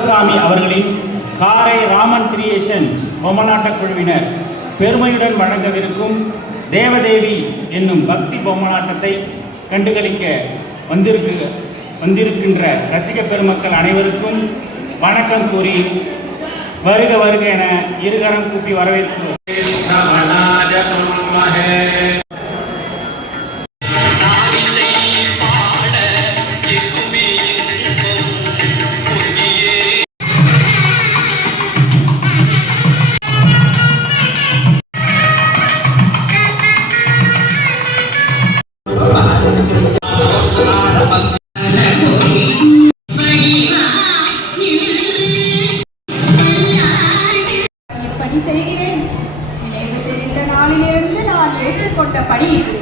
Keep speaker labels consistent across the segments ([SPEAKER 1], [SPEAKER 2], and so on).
[SPEAKER 1] சாமி அவர்களின் காரை ராமன் கிரியேஷன் பொம்மநாட்ட குழுவினர் பெருமையுடன் வழங்கவிருக்கும் தேவதேவி என்னும் பக்தி பொம்மநாட்டத்தை கண்டுகளிக்க வந்திருக்கு வந்திருக்கின்ற ரசிக பெருமக்கள் அனைவருக்கும் வணக்கம் கூறி வருக வருக என இருகரம் கூட்டி வரவேற்கிறோம்.
[SPEAKER 2] ஏற்றுக்கொண்ட பணி இது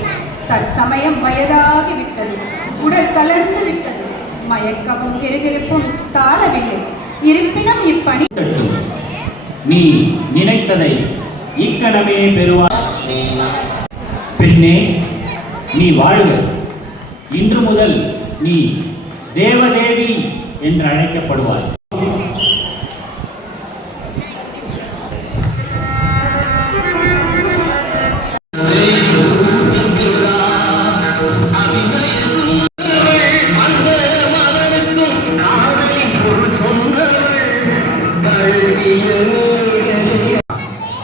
[SPEAKER 2] தற்சமயம் வயதாகி விட்டது. உடல் தளர்ந்து விட்டது. மயக்கமும் கிருகிருப்பும் தாழவில்லை. இருப்பினும் இப்பணி
[SPEAKER 1] நீ நினைத்ததை இக்கணமே பெறுவார் பெண்ணே நீ வாழ்க. இன்று முதல் நீ தேவதேவி என்று அழைக்கப்படுவாய்.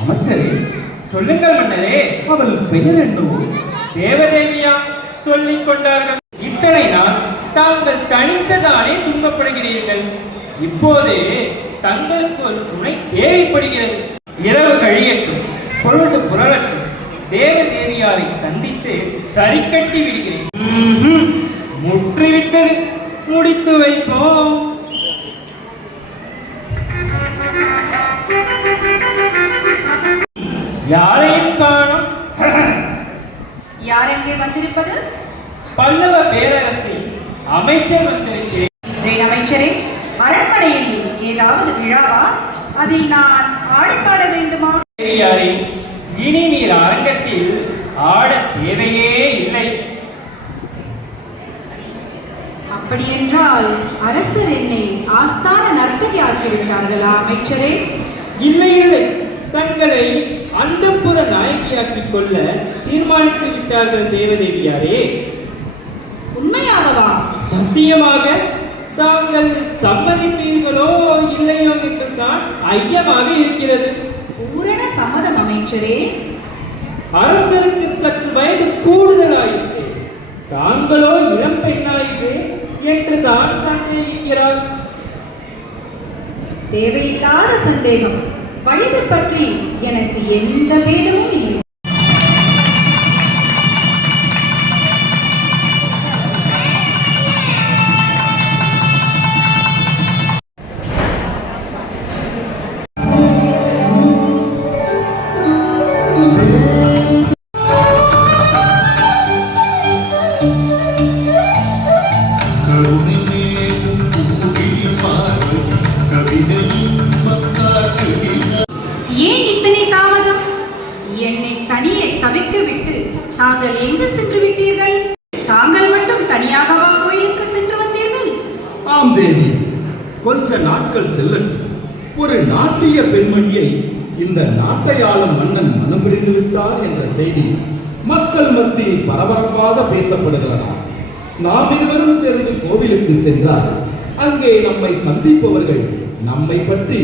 [SPEAKER 3] அமைச்சரே
[SPEAKER 4] சொல்லுங்கள் மன்னரே.
[SPEAKER 3] அவள் பெயர் என்னவோ
[SPEAKER 4] தேவதேவியா சொல்லிக் கொண்டார்கள். இத்தனை நாள் தாங்கள் தனித்ததானே துன்பப்படுகிறீர்கள். இப்போதே தங்களுக்கு ஒரு துணை தேவைப்படுகிறது. இரவு கழியட்டும் பொழுது புரளட்டும். தேவதேவியாரை சந்தித்து சரி கட்டி விடுகிறேன். முற்றிவிட்டது முடித்து வைப்போம். யாரையும் காணோம்.
[SPEAKER 2] யார் எங்கே வந்திருப்பது?
[SPEAKER 4] பல்லவ பேரரசி அமைச்சர் வந்திருக்கிறேன்.
[SPEAKER 2] அமைச்சரே அரண்மனையில் ஏதாவது விழாவா? அதில் நான் ஆடிப்பாட வேண்டுமா?
[SPEAKER 4] பெரியாரே இனி நீர் அரங்கத்தில் ஆட தேவையே இல்லை.
[SPEAKER 2] அப்படியென்றால் அரசர் என்னை ஆஸ்தான நர்த்தகி ஆக்கிவிட்டார்களா அமைச்சரே?
[SPEAKER 4] இல்லை இல்லை. தங்களை அந்தப்புற நாயகியாக்கிக் கொள்ள தீர்மானித்து விட்டார்கள் தேவதேவியாரே.
[SPEAKER 2] உண்மையாகவா
[SPEAKER 4] சத்தியமாக தாங்கள் சம்மதிப்பீர்களோ இல்லையோ என்றுதான் ஐயமாக இருக்கிறது.
[SPEAKER 2] பூரண சம்மதம் அமைச்சரே.
[SPEAKER 4] அரசருக்கு சற்று வயது கூடுதலாயிற்று. தாங்களோ இளம் பெண்ணாயிற்று என்று தான் சந்தேகிக்கிறார்.
[SPEAKER 2] தேவையில்லாத சந்தேகம். வயது பற்றி எனக்கு எந்த பேதமும் இல்லை.
[SPEAKER 5] கருணை மேகும் பார்வை கவிதையின் மக்காட்டுகிறார்
[SPEAKER 2] தாங்கள் எங்கு சென்று விட்டீர்கள்? தாங்கள் மட்டும் தனியாகவா கோயிலுக்கு சென்று வந்தீர்கள்?
[SPEAKER 3] ஆம் தேவி. கொஞ்ச நாட்கள் செல்லட்டும். ஒரு நாட்டிய பெண்மணியை இந்த நாட்டை ஆளும் மன்னன் மனம் புரிந்து விட்டார் என்ற செய்தி மக்கள் மத்தியில் பரபரப்பாக பேசப்படுகிறதா? நாம் இருவரும் சேர்ந்து கோவிலுக்கு சென்றால் அங்கே நம்மை சந்திப்பவர்கள் நம்மை பற்றி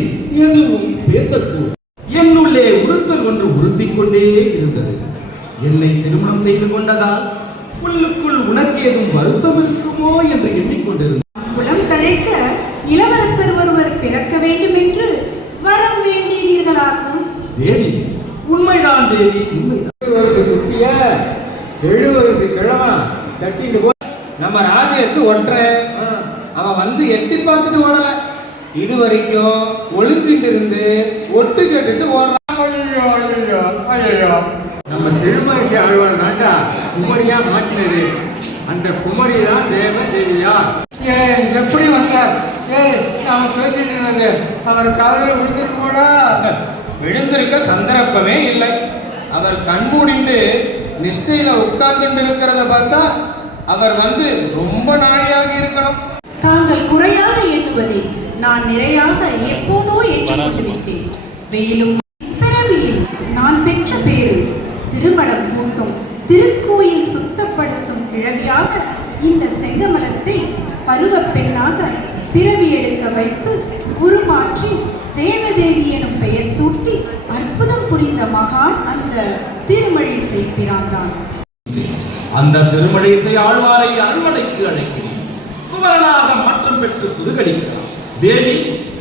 [SPEAKER 3] எதுவும் பேசக்கூடும் என்னுள்ளே உறுத்தல் ஒன்று உறுத்திக் கொண்டே இருந்தது. என்னை திருமணம் செய்து கொண்டதால் உள்ளுக்குள் உனக்கேதும் வருத்தம் இருக்குமோ என்று எண்ணிக்கொண்டிருந்தேன்.
[SPEAKER 2] குலம் தழைக்க இளவரசர் ஒருவர் பிறக்க வேண்டும் என்று வரம் வேண்டினீர்களாக்கும்.
[SPEAKER 3] தேவி உண்மைதான் தேவி உண்மைதான்.
[SPEAKER 4] வயசு குட்டிய எழு வயசு கிழவன் கட்டிட்டு போ. நம்ம ராஜ்யத்து ஒற்றை அவன் வந்து எட்டி பார்த்துட்டு ஓடல. இது வரைக்கும் ஒளிஞ்சிட்டு இருந்து ஒட்டு கேட்டுட்டு ஓடுறான் ஐயோ ஐயோ ஐயோ.
[SPEAKER 6] நம்ம திருமகி ஆழ்வார் நாட்டா குமரியா மாற்றினது அந்த குமரி தான் தேவ தேவியா
[SPEAKER 4] ஏ எப்படி வந்தார்? ஏய் நாம பேசிட்டு இருந்தது அவர் காதல விழுந்துட்டு போடா விழுந்திருக்க சந்தர்ப்பமே இல்லை. அவர் கண்மூடிட்டு நிஷ்டையில உட்கார்ந்துட்டு இருக்கிறத பார்த்தா அவர் வந்து ரொம்ப நாழியாக இருக்கணும்.
[SPEAKER 2] தாங்கள் குறையாக எண்ணுவதில் நான் நிறையாக எப்போதோ ஏற்றுக்கொண்டு விட்டேன். மேலும் கிழவியாக இந்த செங்கமலத்தை பருவப் பெண்ணாக பிறவி எடுக்க வைத்து உருமாற்றி தேவதேவி எனும் பெயர் சூட்டி அற்புதம் புரிந்த மகான் அந்த திருமழி செய்கிறான்
[SPEAKER 3] அந்த திருமழிசை ஆழ்வாரை அறுவடைக்கு அழைக்கிறேன். குமரனாக மாற்றம் பெற்று குறுகடிக்கிறார் தேவி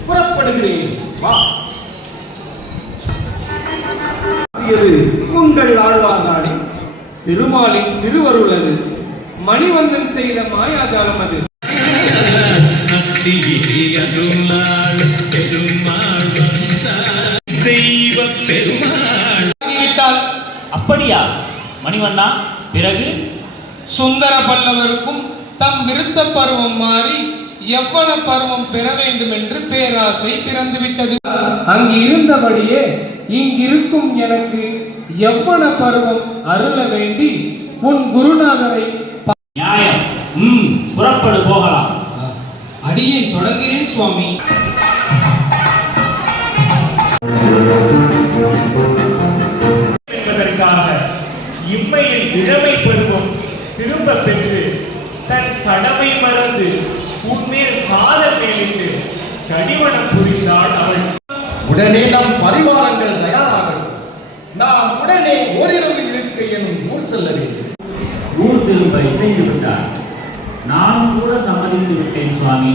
[SPEAKER 3] புறப்படுகிறேன். வா. உங்கள் ஆழ்வார் நாடு
[SPEAKER 6] திருமாலின் திருவருளது மணிவந்தன் செய்த மாயாஜாலம் அது.
[SPEAKER 7] தெய்வ பெருமாள்
[SPEAKER 1] அப்படியா மணிவண்ணா பிறகு?
[SPEAKER 6] சுந்தர பல்லவருக்கும் தம் விருத்த பருவம் மாறி எவ்வன பருவம் பெற வேண்டும் என்று பேராசை பிறந்து விட்டது அங்கு இருந்தபடியே இங்கிருக்கும் எனக்கு எவ்வன பருவம் அருள வேண்டி உன் குருநாதரை சுவாமி.
[SPEAKER 8] என்பதற்காக இம்மையில் இளமை பருவம் திரும்ப பெற்று தன் கடமை மறந்து உன்மேல் காதல் மேலிட்டு கடிவனம் புரிந்தாள் அவள்.
[SPEAKER 3] உடனே நம் பரிவாரங்கள் தயாராகட்டும். நாம் உடனே ஓரிரவு இருக்கை எனும் ஊர் செல்ல வேண்டும்.
[SPEAKER 1] ஊர் திரும்ப இசைந்து விட்டார். நானும் கூட சம்மதித்து விட்டேன் சுவாமி.